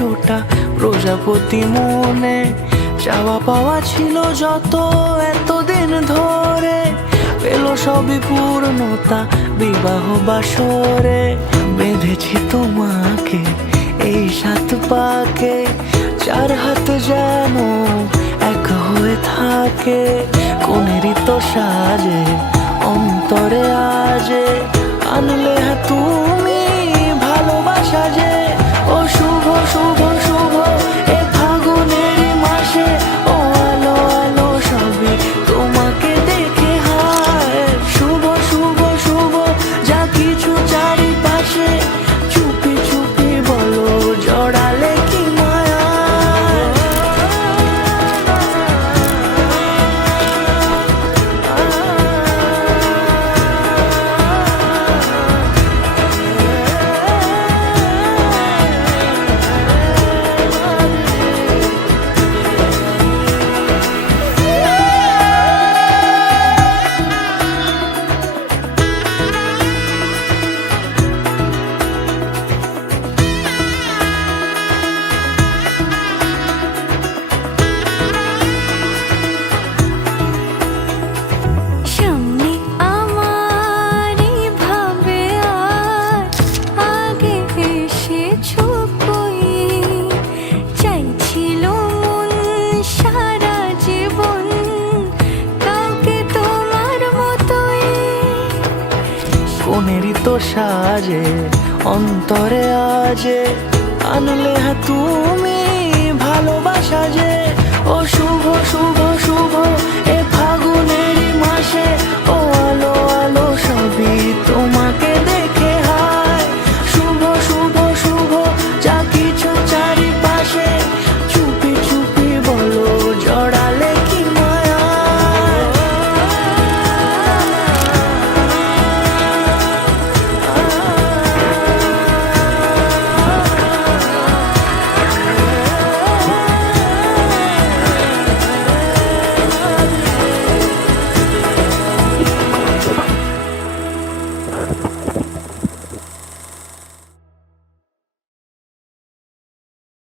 ছোটা প্রজাপতি মনে, চাওয়া পাওয়া ছিল যত এতদিন ধরে, পেল সবই পূর্ণতা বিবাহ বাসরে। বেঁধেছি তোমাকে এই 7 পাকে, 4 হাত যেন এক হয়ে থাকে। কোনেরই তো সাজে অন্তরে আজে, আনলে তুমি ভালোবাসা যে। ও শুভ শুভ শুভ এ ফাগুনের মাসে, ও আলো আলো সবই তোমাকে দেখে হায়। শুভ শুভ শুভ যা কিছু চারিপাশে, চুপি চুপি বলো জড়ালে কি মায়া। কোনেরই তো সাজে অন্তরে আজে, আনলে তুমি